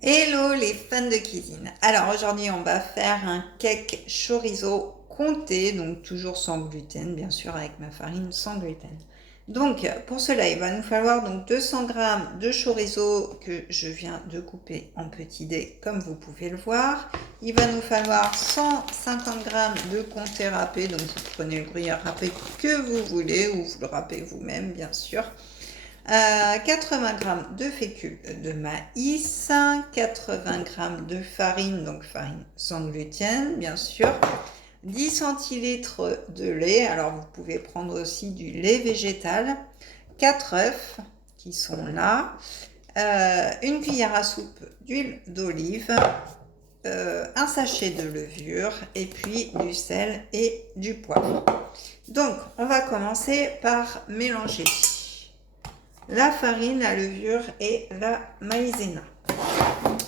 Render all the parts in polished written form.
Hello les fans de cuisine. Alors aujourd'hui on va faire un cake chorizo comté, donc toujours sans gluten, bien sûr avec ma farine sans gluten. Donc pour cela il va nous falloir donc 200 g de chorizo que je viens de couper en petits dés comme vous pouvez le voir. Il va nous falloir 150 g de comté râpé, donc vous prenez le gruyère râpé que vous voulez ou vous le râpez vous-même bien sûr. 80 g de fécule de maïs, 80 g de farine, donc farine sans gluten bien sûr, 10 centilitres de lait, alors vous pouvez prendre aussi du lait végétal, 4 œufs qui sont là, une cuillère à soupe d'huile d'olive, un sachet de levure et puis du sel et du poivre. Donc on va commencer par mélanger la farine, la levure et la maïzena.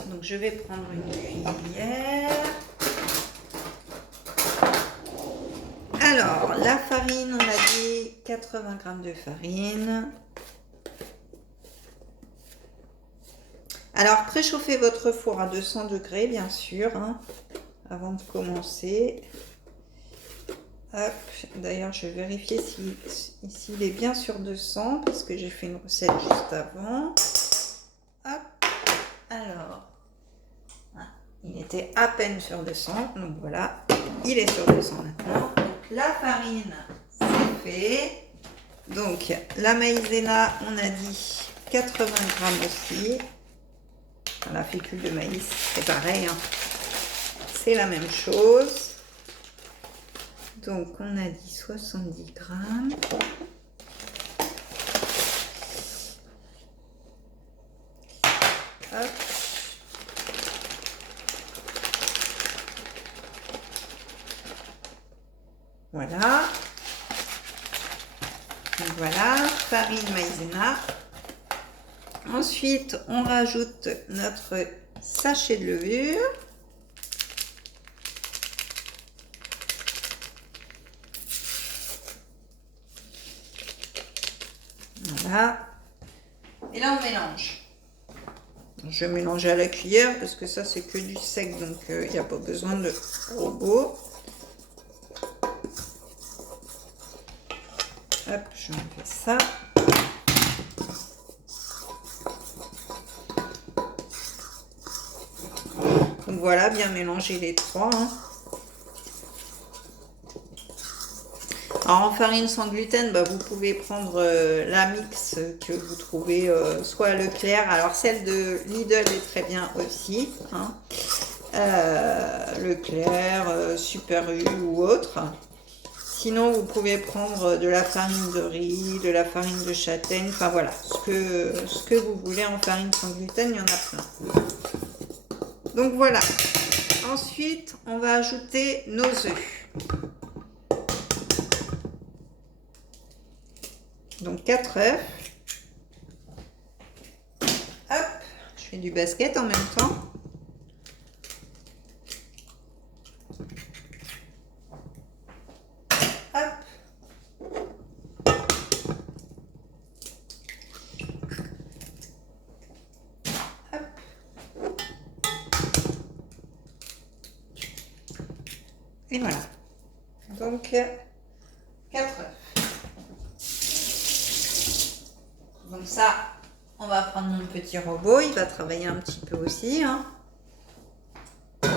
Donc je vais prendre une cuillère. Alors la farine, on a dit 80 g de farine. Alors préchauffez votre four à 200 degrés bien sûr, hein, avant de commencer. Hop, d'ailleurs je vais vérifier s'il est bien sur 200 parce que j'ai fait une recette juste avant. Hop, alors, il était à peine sur 200, donc voilà, il est sur 200 maintenant. Donc la farine, c'est fait. Donc la maïzena, on a dit 80 g aussi. La fécule de maïs, c'est pareil, hein. C'est la même chose. Donc on a dit 70 g. Hop. Voilà. Donc voilà, farine maïzena. Ensuite, on rajoute notre sachet de levure. Voilà. Et là, on mélange. Je vais mélanger à la cuillère parce que ça, c'est que du sec, donc il n'y a pas besoin de robot. Hop, je fais ça. Donc voilà, bien mélanger les trois. Hein. Alors en farine sans gluten, bah, vous pouvez prendre la mix que vous trouvez soit à Leclerc. Alors celle de Lidl est très bien aussi. Hein. Leclerc, Super U ou autre. Sinon, vous pouvez prendre de la farine de riz, de la farine de châtaigne. Enfin voilà, ce que vous voulez en farine sans gluten, il y en a plein. Donc voilà. Ensuite, on va ajouter nos œufs. Donc 4 œufs. Hop, je fais du basket en même temps. Hop. Hop. Et voilà. Donc 4 œufs. Donc ça, on va prendre mon petit robot, il va travailler un petit peu aussi. Hein. Donc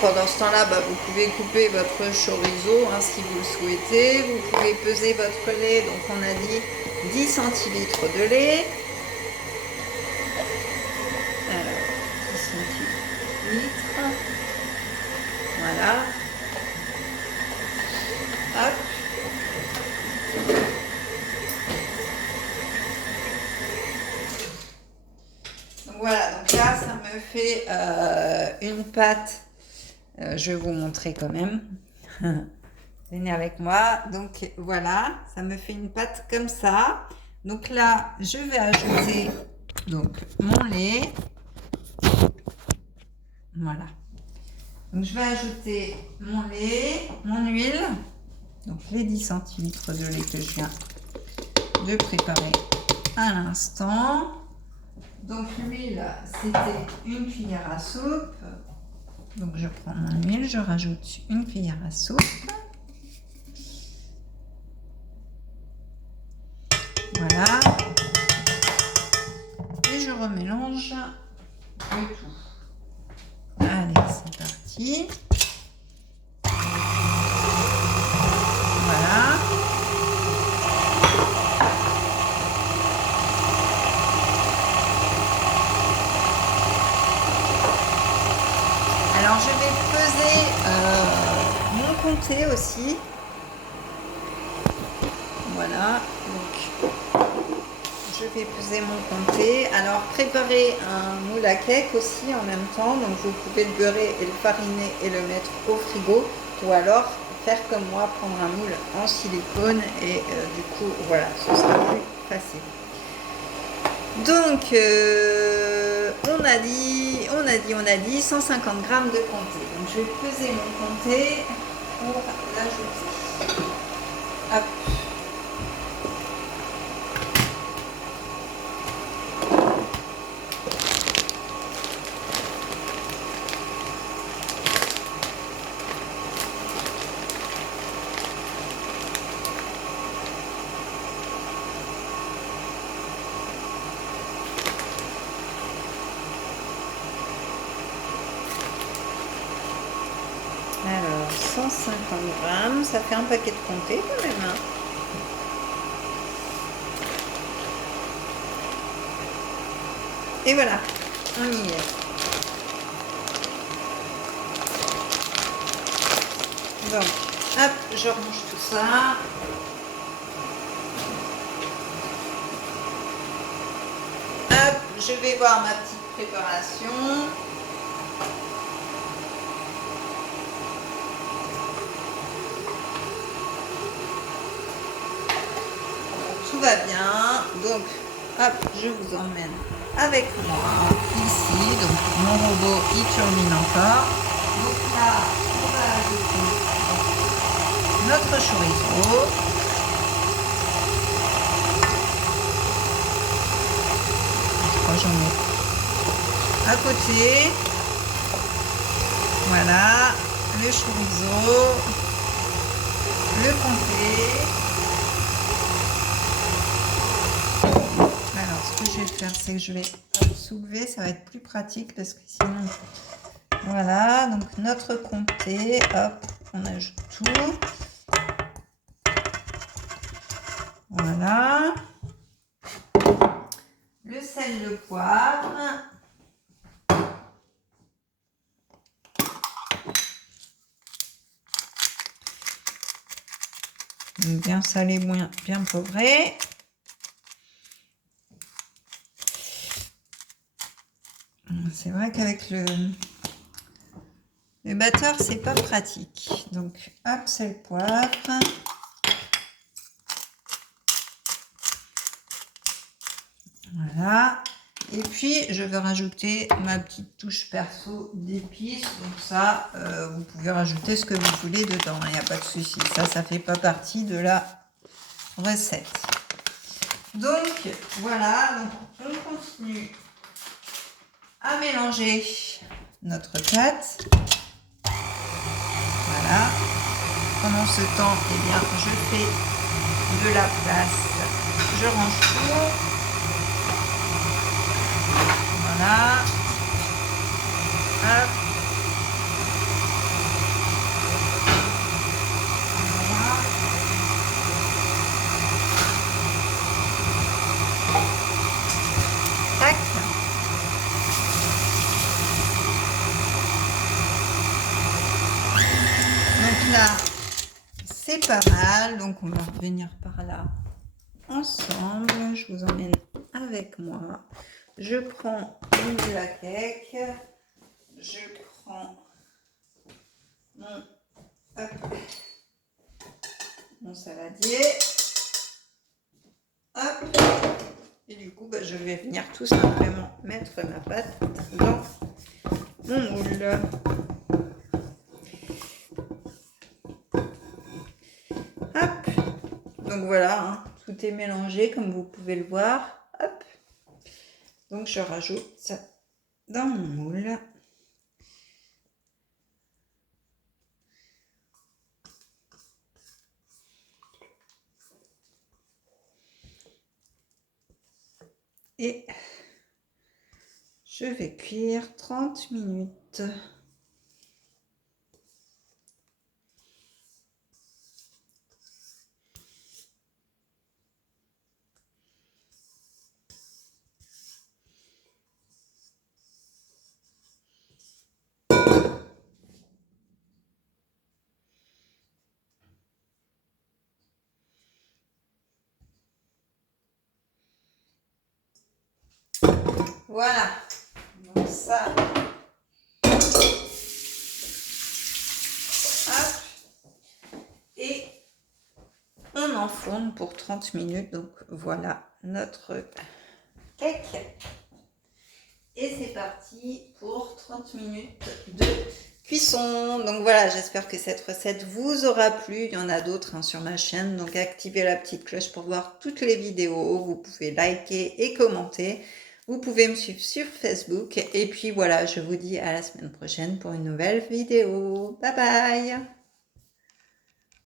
pendant ce temps-là, bah, vous pouvez couper votre chorizo hein, si vous le souhaitez. Vous pouvez peser votre lait, donc on a dit 10 centilitres de lait. Alors, 10 centilitres. Voilà. Hop. Donc voilà, donc là ça me fait une pâte, je vais vous montrer quand même, venez avec moi, donc voilà, ça me fait une pâte comme ça. Donc là je vais ajouter donc mon lait, voilà, donc je vais ajouter mon lait, mon huile, donc les 10 centilitres de lait que je viens de préparer à l'instant. Donc l'huile, c'était une cuillère à soupe. Donc je prends mon huile, je rajoute une cuillère à soupe. Voilà. Et je remélange le tout. Allez, c'est parti. Voilà. Alors je vais peser mon comté aussi. Voilà, donc je vais peser mon comté. Alors préparez un moule à cake aussi en même temps. Donc vous pouvez le beurrer et le fariner et le mettre au frigo. Ou alors faire comme moi, prendre un moule en silicone et du coup voilà, ce sera plus facile. Donc on a dit 150 g de comté. Donc je vais peser mon comté pour l'ajouter. Hop. Alors, 150 g, ça fait un paquet de comté quand même. Hein. Et voilà, on y est. Donc, hop, je range tout ça. Hop, je vais voir ma petite préparation. Tout va bien, donc hop, je vous emmène avec moi ici, donc mon robot il turbine encore. Donc là, on va ajouter notre chorizo. Je crois que j'en ai à côté. Voilà, le chorizo, le comté. Alors, ce que je vais faire, c'est que je vais soulever, ça va être plus pratique parce que sinon... Voilà, donc notre comté, hop, on ajoute tout. Voilà. Le sel, le poivre. Bien salé, bien poivré. C'est vrai qu'avec le batteur, c'est pas pratique. Donc, hop, sel, poivre. Voilà. Et puis, je vais rajouter ma petite touche perso d'épices. Donc ça, vous pouvez rajouter ce que vous voulez dedans. Il n'y a pas de souci. Ça fait pas partie de la recette. Donc, voilà. Donc, on continue à mélanger notre pâte. Voilà. Pendant ce temps, eh bien, je fais de la place. Je range tout. Voilà. Hop. Voilà. Tac. Donc là, c'est pas mal. Donc on va revenir par là ensemble. Je vous emmène avec moi. Je prends une de la cake. Je prends mon saladier. Hop. Et du coup, je vais venir tout simplement mettre ma pâte dans mon moule. Hop. Donc voilà, hein, tout est mélangé comme vous pouvez le voir. Hop. Donc je rajoute ça dans mon moule. Et je vais cuire 30 minutes. Voilà. Donc ça. Hop. Et on enfourne pour 30 minutes. Donc voilà notre cake. Et c'est parti pour 30 minutes de cuisson. Donc voilà, j'espère que cette recette vous aura plu. Il y en a d'autres sur ma chaîne. Donc activez la petite cloche pour voir toutes les vidéos. Vous pouvez liker et commenter. Vous pouvez me suivre sur Facebook. Et puis voilà, je vous dis à la semaine prochaine pour une nouvelle vidéo. Bye bye!